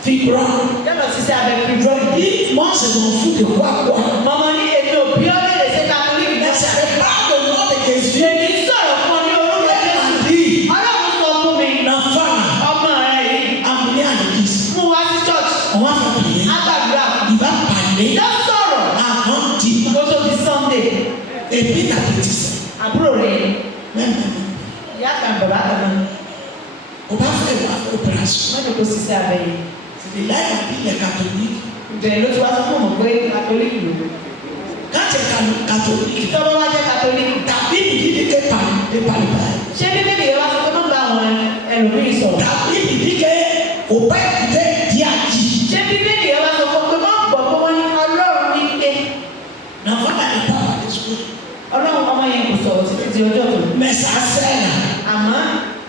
Fibron. Yóò lọ ṣiṣẹ́ abẹ fibron. Il dit, moi, je m'en fous de quoi. Mọ̀mọ́ ní èmi ò bí ọ́ lè ṣe kátólíìkì. Mais ça ne parle de nom de Jésus. Èmi sọ̀rọ̀ fún ọ ní orúkọ Jésù. Dit, Ọlọ́run sọ fún mi. l'enfant Ọmọ rẹ̀ yìí. amené à l'église. Mú wá sí church. On va faire prier. Àgbàdúrà. Il va parler Yóò sọ̀rọ̀. avant dimanche. Kó tó di Sunday. Et puis ta petite sœur. Àbúrò rẹ̀ Même. ìyá kan bàbá kan náà. On va faire l'opération. Wọ́n ní kó ṣiṣẹ́ abẹ yẹn. C'est là il a dit les catholiques. Bẹ́ẹ̀ ló ti wá sọ fún ọmọ pé kátólíìkì ló lò. Quand tu es catholique, Tọ́lọ́ wá jẹ́ kátólíìkì. ta Bible dit que ne parle pas. Ṣé bíbélì yẹn wá sọ pé má bá àwọn ẹlòmíì sọ̀rọ̀? Ta Bible dit que faut pas écouter Dieu a dit. Ṣé bíbélì yẹn wá sọ pé má gbọ́ pé wọ́n ní Ọlọ́run ní ké? L'enfant n'allait pas à l'école. Ọlọ́run ọmọ yẹn kò sọ̀rọ̀ títí di ọjọ́ tó. Mais sa sœur là, Àmọ́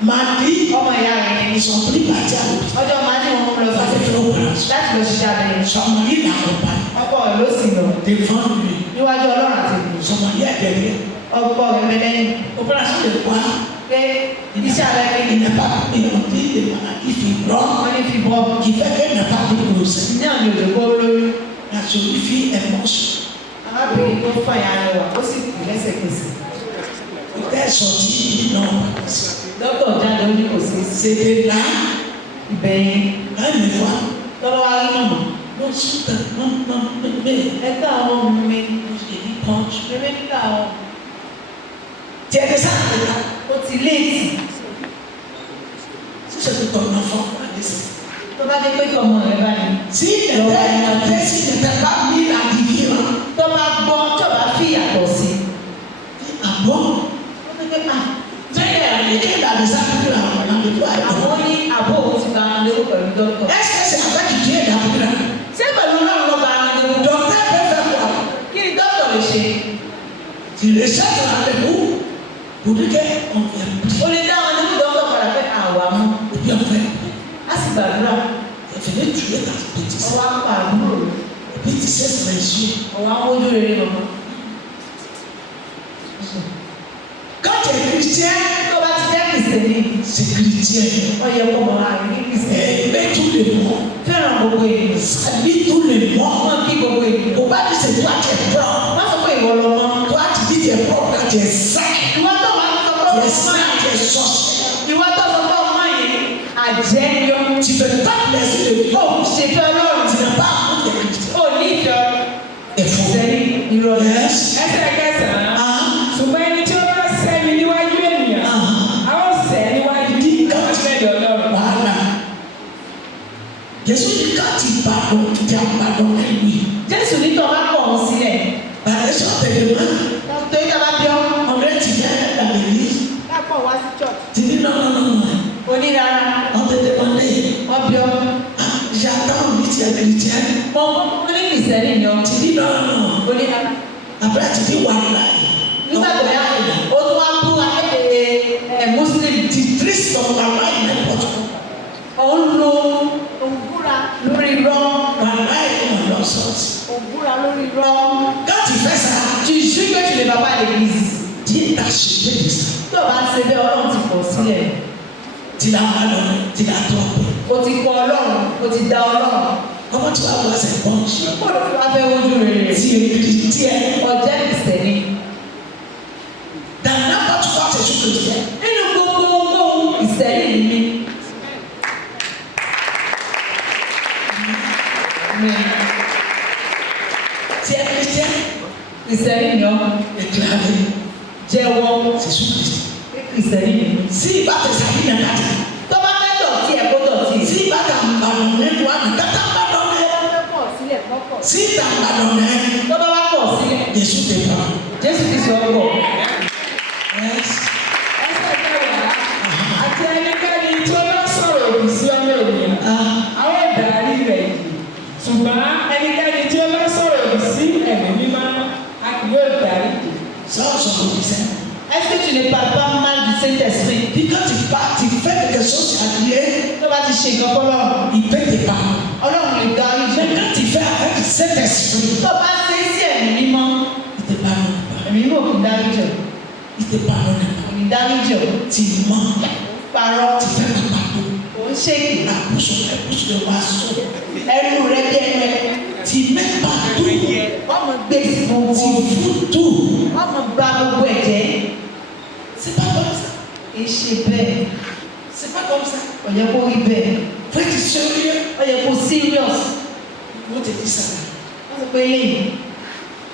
m'a dit, ọmọ ìyá rẹ̀ yẹn ils sont pris partis à l'hôpital. ọjọ́ máa ní wọn lọ On va sí faire l'opération. láti lọ ṣiṣẹ́ abẹ yẹn. Son mari l'accompagne Ọkọ rẹ̀ ló sì lọ devant lui. níwájú Ọlọ́run àti ìlú. Son mari est derrière. Ọkọ rẹ̀ mẹ́lẹ́yìn Opération de quoi? pé iṣẹ́ abẹ Il kí n'est pas pris de maladie fibron wọ́n ní fi bọ́ qui fait qu'elle n'a pas pris grossesse. ní àná òjò kó lóyún. La jolie fille est morte. Arábìnrin tó fà yà rẹ̀ wà ó sì kù lẹ́sẹ̀kẹsẹ̀. Elle est sortie, il dit non. Dókítà jáde ó ní kò sí C'était là, ìbẹ̀yìn. elle me voit. Tọ́lọ́ wá rí mọ̀mọ́. Non, mais, Ẹ ká àwọn ọmọ mi. je dis, ponche. Bébé ká àwọn. Tu es déjà là. Ó ti léètì. Si c'est ton enfant, allez-y. Tó bá dé pé tọmọ rẹ bá ní. S'il n'était pas mis la division, Tó bá gbọ́ tó bá fi yàtọ̀ sí. ah bon? Ó ti pé à. Il a déjà pris la maladie. Àwọn ní àbó òun ti bá wọn léwu pẹ̀lú dókítà. Est-ce que c'est avec Dieu d'après? Ṣé pẹ̀lú Ọlọ́run ló bá wọn léwu? Docteur peut faire quoi? Kí ni dókítà lè ṣe? Tu les cherches rendez-vous pour dire qu'on vient plus. O lè dá wọn léwu dókítà padà pé àwa mú. Et puis on fait, Á sì gbàdúrà. venez tuer ta petite Ọwọ́ sœur. á pa àbúrò rẹ̀. Et puis tu cesses les yeux. Ọwọ́ á wójú rere mọ̀mọ́. Quand tu es chrétien, Tó bá ti jẹ́ kìsìtẹ́nì. c'est chrétien. Wọ́n yẹ kó mọ̀ àrùn ní kìsìtẹ́nì. Aimer tous les mots. Fẹ́ràn gbogbo ènìyàn. Salut tous les mots. Wọ́n kí gbogbo ènìyàn. Faut pas dire c'est toi qui es propre. Wọ́n sọ pé ìwọ lọ mọ́. Toi tu dis tu es propre quand tu es saint. Ìwọ tó wà sọ pé Tu ọmọ es saint, yẹn. tu es sorcier. Ìwọ tó sọ pé ọmọ yẹn àjẹ́ ni ó. Tu fais pas plaisir de Dieu. Ó ṣètò Ọlọ́run. Tu n'as pas amour de Christ. Ó ní ìfẹ́ Et faux. ìsẹ́ni ìrọ̀lẹ́. Yes. ẹsẹ̀ kẹsàn-án. Ah. ṣùgbọ́n ẹni tí ó bá sẹ́ni níwájú ènìyàn Ah. a ó sẹ́ níwájú orílẹ̀-èdè Ọlọ́run. Voilà. Jésus dit quand tu pardonnes, tu as pardonné lui. Jésù ní tọ́ bá kọ̀ ọ́ sílẹ̀. Par exemple, te demande, Torí tá a bá bí ọ́. on dirait tu viens dans l'église. Káàpọ̀ wá sí church. Tu dis non, non, non, non. Onírara. On te demandait, Wọ́n bí ọ́. ah, j'attends, oui, tu es chrétien. Mo ní kìsẹ́nì ni ọ́. Tu dis non, non, non. Onírara. Après, tu dis voilà. Nígbà tó yá, ó tún wá bú akéde Muslim. Tu tristes ton travail n'importe quoi. Òun lo òǹbúra lórí irọ́. Voilà, il est dans le sens. Òǹbúra lórí irọ́. Quand tu fais ça, Tu jures que tu ne vas pas à l'église. Dieu t'a acheté de ça. Tó o bá ṣe bẹ́ẹ̀ Ọlọ́run ti pọ̀ sílẹ̀. Tu l'as malhonné, tu l'as trompé. O ti kọ Ọlọ́run, o ti da Ọlọ́run. Comment tu vas voir cette bonne chose? Kó ló fi wá fẹ́ wojú rere. Tu es chrétien. Ọjẹ́ kìsẹ́ni. Dans n'importe quoi, c'est sur chrétien. Nínú gbogbo ohun ìsẹ́ni ni mí. Tu es chrétien. Ìsẹ́ni ni ọ́. Déclaré. Jẹ́wọ́. C'est sur Christ. Ìsẹ́ni ni mí. S'il va te salir dans la tête, Tó bá fẹ́ dọ̀tí ẹ̀ kó dọ̀tí ẹ̀. s'il va t'abandonner, toi, ne t'abandonner. Tó bá fẹ́ kọ̀ sílẹ̀ kọ́kọ̀ Si tu as pardonné, Jésus te pardonne. Jésù ti sọ ọkọ̀. Yes. Ẹsẹ̀ kẹwàá àti ẹnikẹ́ni tí ó bá sọ̀rọ̀ òdì sí ọmọ ènìyàn. Àwọn ìdarí rẹ̀ yìí. Ṣùgbọ́n ẹnikẹ́ni tí ó bá sọ̀rọ̀ òdì sí ẹ̀mí mímọ́, a kì yóò darí jì. Sọ̀rọ̀ òdì sẹ́yìn. Est-ce que tu ne parles pas mal du Saint-Esprit? Tu fais quelque chose à Dieu, Tó bá ti ṣe nǹkan fọlọ́run, il peut te pardonner. Ọlọ́run lè darí jì. Mais quand tu fais avec cet esprit, Tó bá ṣe sí ẹ̀mí mímọ́, il te pardonne pas. ẹ̀mí mímọ́ kì í darí jì. Il te pardonne pas. Kì í darí jì. Tu mens. Parọ́, Tu fais le pardon. ò ń ṣèké. La bouche de oiseau. Ẹnu rẹ̀ bí ẹnu ẹ̀. Tu mets partout. Ọmọ gbé sí gbogbo. Tu fous tout. Ọmọ gba gbogbo ẹ̀jẹ̀. C'est pas comme ça. Kì í ṣe bẹ́ẹ̀. C'est pas comme ça. Ó yẹ kó rí bẹ́ẹ̀. Faut être sérieux. Ó yẹ kó serious. On te dit ça. Wọ́n sọ pé eléyìí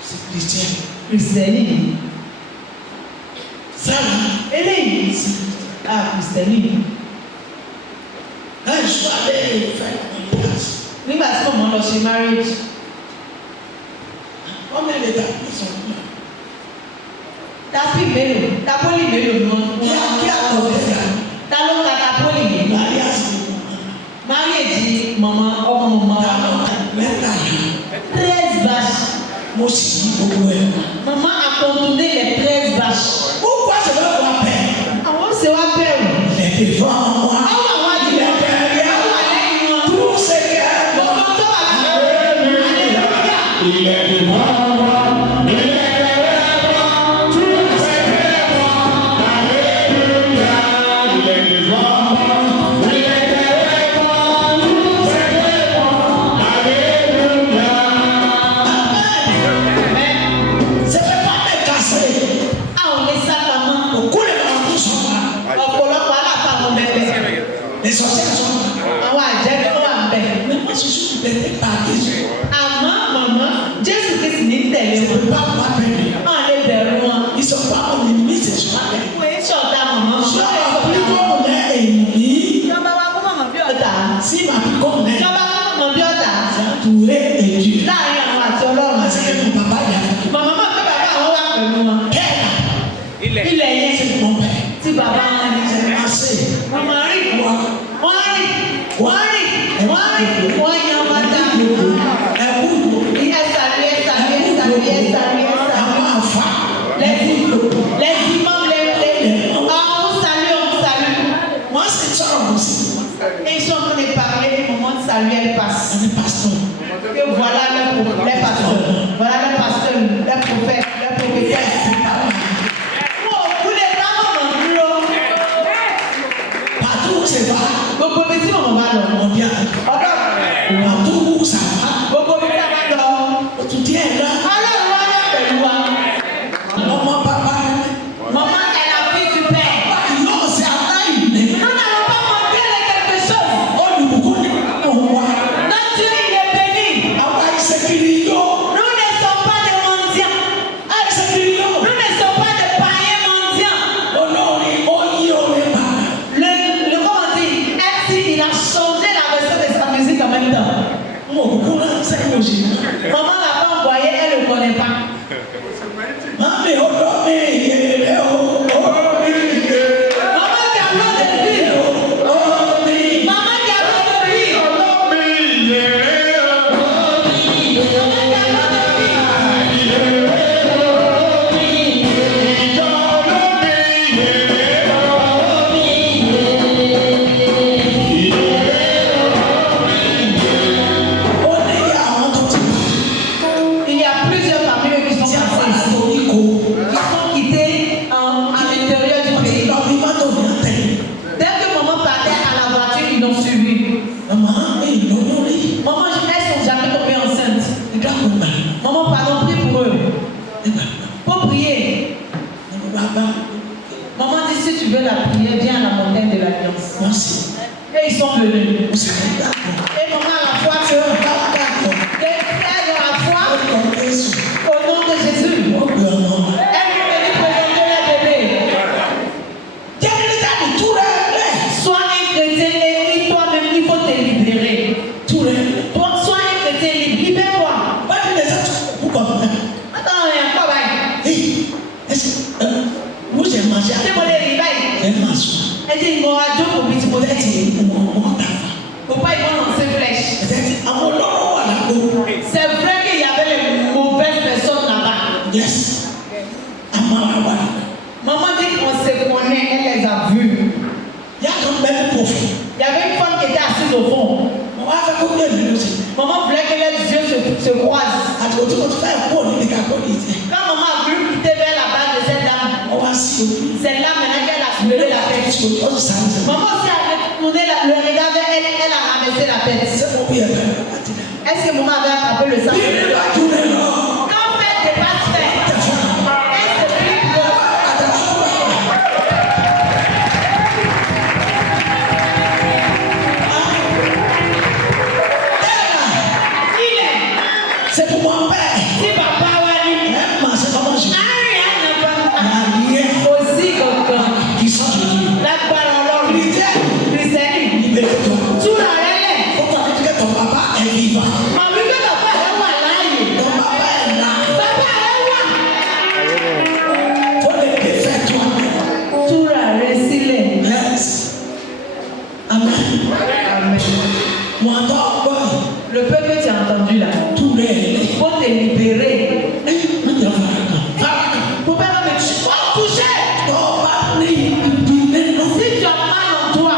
C'est chrétien. kìrìsìtẹ́nì ni. Ça là, Eléyìí kìrìsìtẹ́nì ni. quand je suis allé faire mon place, Nígbà tí mọ̀mọ́ lọ ṣe marriage, combien de temps ils sont là? tápì mélòó, tápólì mélòó ni wọ́n Qui a trouvé ça? ta ló ka tápólì yìí? Mariage. Marriage mọ̀mọ́ ọmọ mọ̀mọ́. Maintenant, 13 vaches. moi aussi, beaucoup de Maman a contourné les 13 vaches. Pourquoi je veux avoir peur? Àwọn ṣe wá bẹ̀rù. Les devant moi. Àwọn àwọn Il àdìgbò. est derrière. Àwọn àlẹ́yìn wọn. Tout ce qui est bon. Gbogbo tó wà lọ́wọ́. Il est devant moi. Il est derrière moi. Tout ce qui est bon. Alléluia. Il est devant moi. Il est derrière moi. Tout ce qui est bon. Alléluia. Je ne vais pas me casser. A ò lè sá pamọ́. Beaucoup de gens sont là. Ọ̀pọ̀lọpọ̀ aláfàwọn bẹ̀bẹ̀. Les sorcières sont là. Àwọn àjẹ́ tó wà ń bẹ̀. Mais moi, je suis libéré par Jésus. Àmọ́ mọ̀mọ́ Jésù Kristi ní tẹ̀lé Je ne wọn. peux pas avoir peur. Wọ́n lè bẹ̀rù wọn. Ils ne sont pas mon ennemi, c'est toi. Wọ́n yé ṣọ̀tá mọ̀mọ́. Je suis comme mon ennemi. Ìjọba wa kó mọ̀mọ́ bí ọ̀tá. Si ma vie comme mon Ìjọba kó mọ̀mọ́ bí ọ̀tá. entouré et Dieu. Láàárín àwọn àti Ọlọ́run. Parce que mon papa, il a fait. Mọ̀mọ́ mọ̀ pé bàbá àwọn wà pẹ̀lú wọn. Père, Ilẹ̀ yẹn c'est mon père. tí bàbá wọn ní. J'ai passé. Mọ̀mọ́ rí. Moi, Wọ́n rí. Wọ́n rí. Wọ́n rí. Wọ́n yan bàtà. un bout. Ẹ̀sàlú ẹ̀sàlú ẹ̀sàlú ẹ̀sàlú ẹ̀sàlú. Àwọn àfa. Les imams, on salue. Moi, c'est ça aussi. Et ils sont en train de parler, au moment de saluer, elle passe. On est pasteur. Et voilà les pasteurs, voilà les pasteurs, les prophètes, les prophétesses. Oh, vous les parents m'ont dit, Partout où c'est va, gbogbo ibi tí màmá bá lọ. on vient. Ọ̀dọ́ Partout où ça va, gbogbo ibi tí a bá lọ. tu tiens là. Ọlọ́run wá lọ pẹ̀lú wa. Maman, papa, Maman, elle a pris du pain. non, c'est à taille. Nous n'avons pas montré quelque chose. Oh, nous connaissons. On voit. Notre Dieu, il est béni. Ah, c'est Kirio. Nous ne sommes pas des mendiants. Ah, c'est Kirio. Nous ne sommes pas des païens mendiants. Oh non, oh, il y aurait pas. Comment on dit, MC, il a changé la version de sa musique en même temps. Oh, beaucoup là, c'est logique. Maman l'a pas envoyé, elle ne le connaît pas. Maman, oh, oh, Maman qui a l'eau de lui. Maman qui a l'eau de lui. Maman qui a l'eau de lui. Il y a plusieurs parmi eux qui sont passés, qui sont quittés à l'intérieur du pays. Dès que maman partait à la voiture, ils l'ont suivi. Maman, elles sont jamais tombées enceintes. Maman, pardon, prie pour eux. Pour prier. Maman dit, si tu veux la prière, viens à la montagne de l'Alliance. Et ils sont venus. Et maman, à la foi, au nom de Jésus, elle est venue présenter leur bébé. Sois un chrétien et toi-même, il faut te libérer. Sois un chrétien libre. Libère-toi. Yes. Amara. Maman dit qu'on se connaît, elle les a vus. Il y a quand même profond. Il y avait une femme qui était assise au fond. Maman a fait combien de minutes? Maman voulait que les yeux se croisent. Quand maman a voulu quitter vers la base de cette dame, c'est là maintenant qu'elle a soulevé la tête. Maman aussi a tourné le regard vers elle, elle a ramassé la tête. Est-ce que maman avait attrapé le sang? Quand fait des passes faire, elle se plie pour... C'est pour mon père. Si papa va lui... C'est comment je dis. Aussi comme Qui sont Jésus. la parole chrétienne. Libère-toi. Tout la relève. Faut pas dire que ton papa est vivant. Ma vie que papa est là. Ton papa est là. Papa est là. Faut le défaire toi-même. Tout la récilé. Yes. Amen. Amen. Moi, toi, Le peuple que tu as entendu là, tous les. il faut te libérer. Faut pas me toucher. Si tu as mal en toi,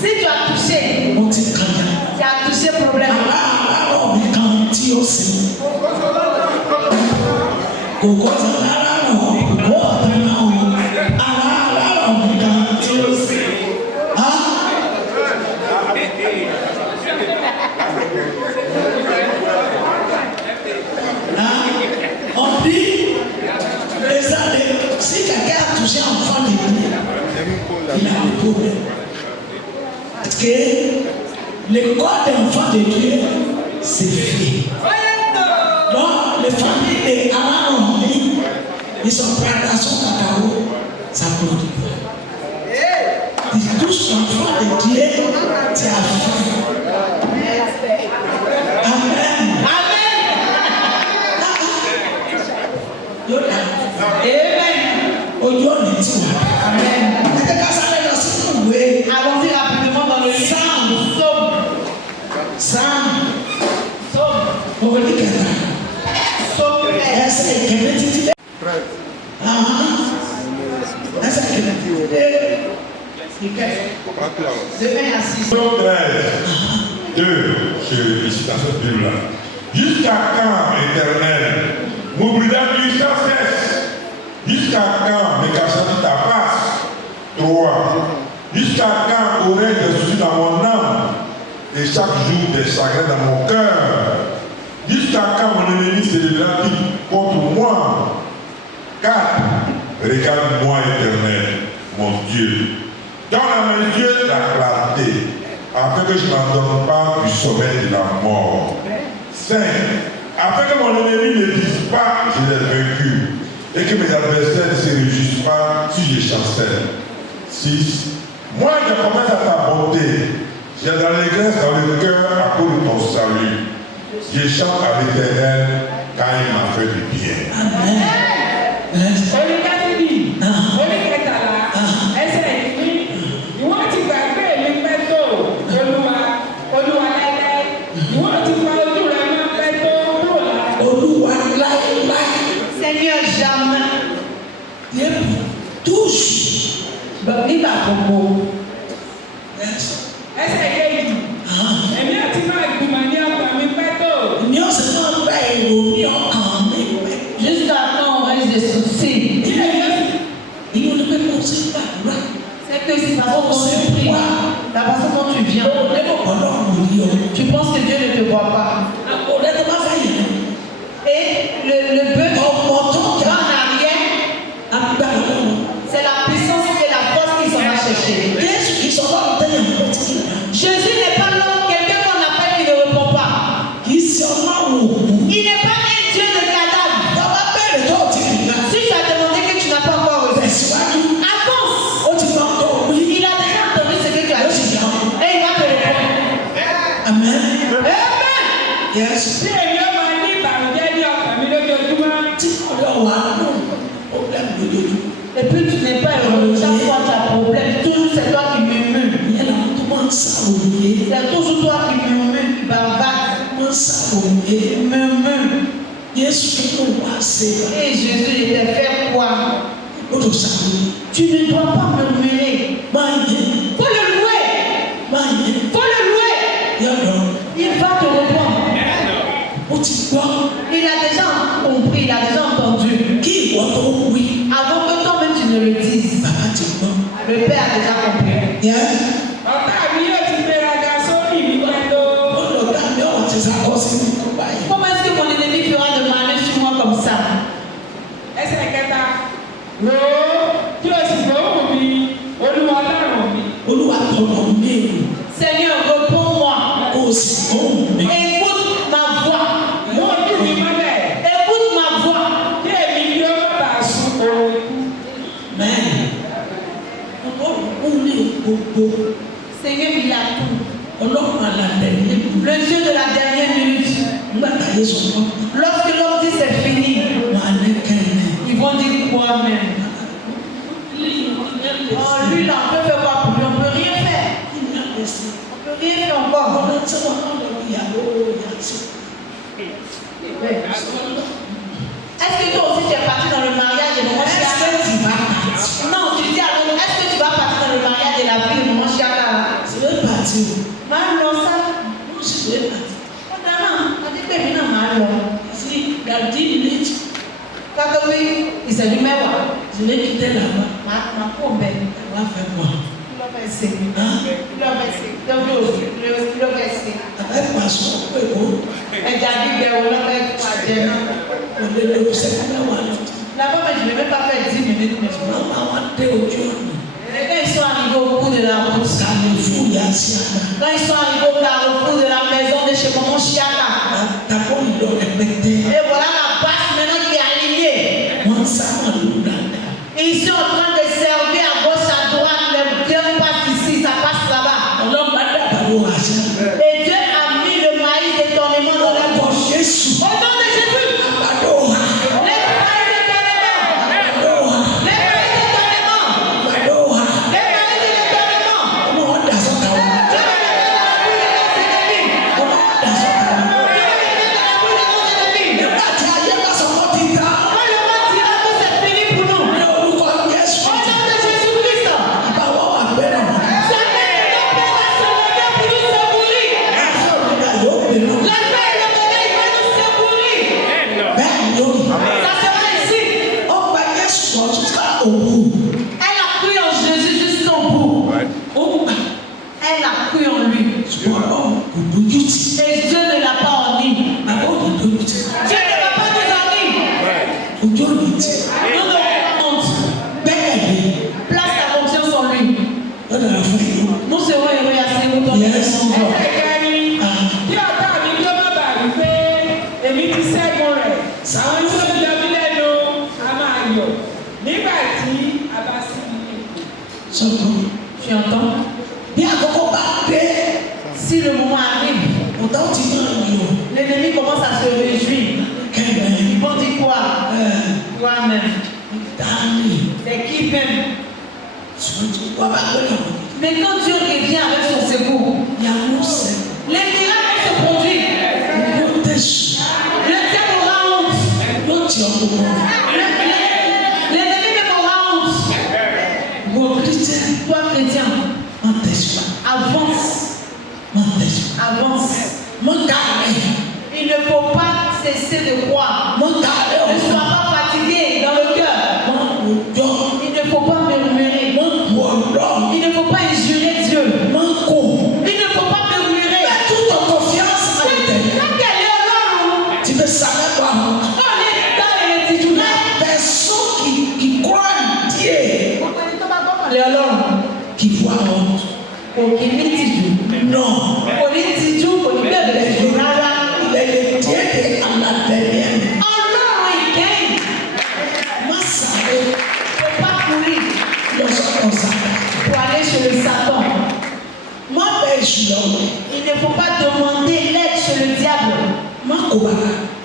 si tu as touché, tu as touché problème. On dit, si quelqu'un a touché un enfant de Dieu, il a un problème. Parce que le corps d'un enfant de Dieu, c'est fait. Donc, les familles d'Aaron, ils sont prêts à son cacao, ça produit pas. Ils touchent l'enfant de Dieu, c'est à faire. Amen. Allons-y rapidement dans le livre. Psaume 13, 2, je cite dans cette Bible-là. Jusqu'à quand, Éternel, m'oublieras-tu sans cesse? Jusqu'à quand me cacheras-tu ta face? 3. Jusqu'à quand aurais-je des soucis dans mon âme et chaque jour des chagrins dans mon cœur? Jusqu'à quand mon ennemi se lèvera-t-il contre moi? 4. Regarde-moi, Éternel, mon Dieu. Donne à mes yeux la clarté, afin que je n'entende pas du sommeil de la mort. 5. Afin que mon ennemi ne dise pas, je l'ai vaincu, et que mes adversaires ne se réjouissent pas si je chancelle. 6. Moi, je commence à ta bonté. J'ai de l'allégresse dans le cœur à cause de ton salut. Je chante à l'Éternel car il m'a fait du bien. Amen. Seigneur, jamais. Touche. Il va beaucoup. Jusqu'à quand on reste des soucis? C'est que si parce qu'on prie, la façon dont tu viens, tu penses que Dieu ne te voit pas. Et le bœuf va en arrière, c'est la puissance et la force qui s'en va chercher. Jésus n'est pas l'homme, quelqu'un qu'on appelle qui ne répond pas. Il n'est pas un Dieu de cadavre. Si tu as demandé que tu n'as pas encore reçu, avance. Il a déjà entendu ce que tu as dit. Et il va te répondre. Amen. Amen. Yes. Et puis tu n'es pas heureux. Chaque fois tu as problème. Toujours c'est toi qui murmures. C'est toujours toi qui murmures, qui bavarde. Murmure. Et Jésus était fait quoi? Tu ne dois pas murmurer. Faut le louer. Faut le louer. Il va te répondre. Il a déjà compris, il a déjà entendu. Avant que toi-même tu ne le dises, le Père a déjà compris. Comment est-ce que mon ennemi fera de malheur sur moi comme ça? Seigneur, réponds-moi. Écoute ma voix. Écoute ma voix. Seigneur, il a tout. Le Dieu de la dernière minute. Lorsque l'homme dit c'est fini, ils vont dire quoi même? Oh, lui là, on peut faire quoi pour lui? On peut rien faire. On peut rien faire encore. Est-ce que toi aussi tu es parti dans le mariage et moment Chiaka? Non, tu dis alors, est-ce que tu vas partir dans le mariage de la vie de moment Chiaka? Malo ça. Oh non, on dit que non malo. Si, la 10 minutes. Quand il s'est dit mais quoi? Je l'ai quitté là-bas. Ma pauvre belle. Elle va faire quoi? Il va verser. Il va verser. Il va verser. Avec ma soeur, elle a dit que on va faire quoi? Là-bas, je ne vais même pas faire 10 minutes. Mais quand ils sont arrivés au bout de la route, quand ils sont arrivés au carrefour de la maison de chez Maman Chiaka, et voilà la bâche maintenant qui est alignée. Ils sont en train de servir à gauche, à droite. Le Dieu passe ici, ça passe là-bas. Et Dieu a mis le maïs d'étonnement dans la poche. Au nom de Jésus. Et Dieu ne l'a pas orni. Dieu ne va pas nous ornir. Nous n'aurons pas honte. Place ta confiance en lui. Nous serons heureux à ce moment. Tu entends? Si le moment arrive, l'ennemi commence à se réjouir. Ils vont dire quoi? Toi-même. C'est qui même? Mais quand Dieu revient avec son secours, les miracles se produisent. Le diable aura honte. L'ennemi même aura honte. Toi, chrétien, avance. Avance. Il ne faut pas cesser de croire. Ne sois pas fatigué dans le cœur. Il ne faut pas murmurer. Il ne faut pas injurer Dieu. Il ne faut pas murmurer. Toute ta confiance à l'éternel. Tu ne savais pas. La personne qui croit en Dieu. Et alors, qui voit honte. Non. Il est le Dieu de la dernière. Alors il gagne. Faut pas courir. Pour aller chez le Satan. Il ne faut pas demander l'aide chez le diable.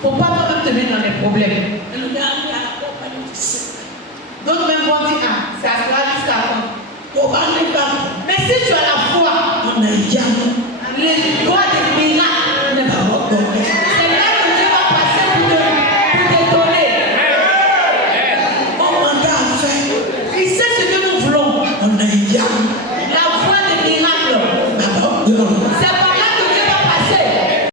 Faut pas toi-même te mettre dans les problèmes. D'autres même vont dire, ah, c'est à cela jusqu'à quand. Mais si tu as la foi, les doigts des miracles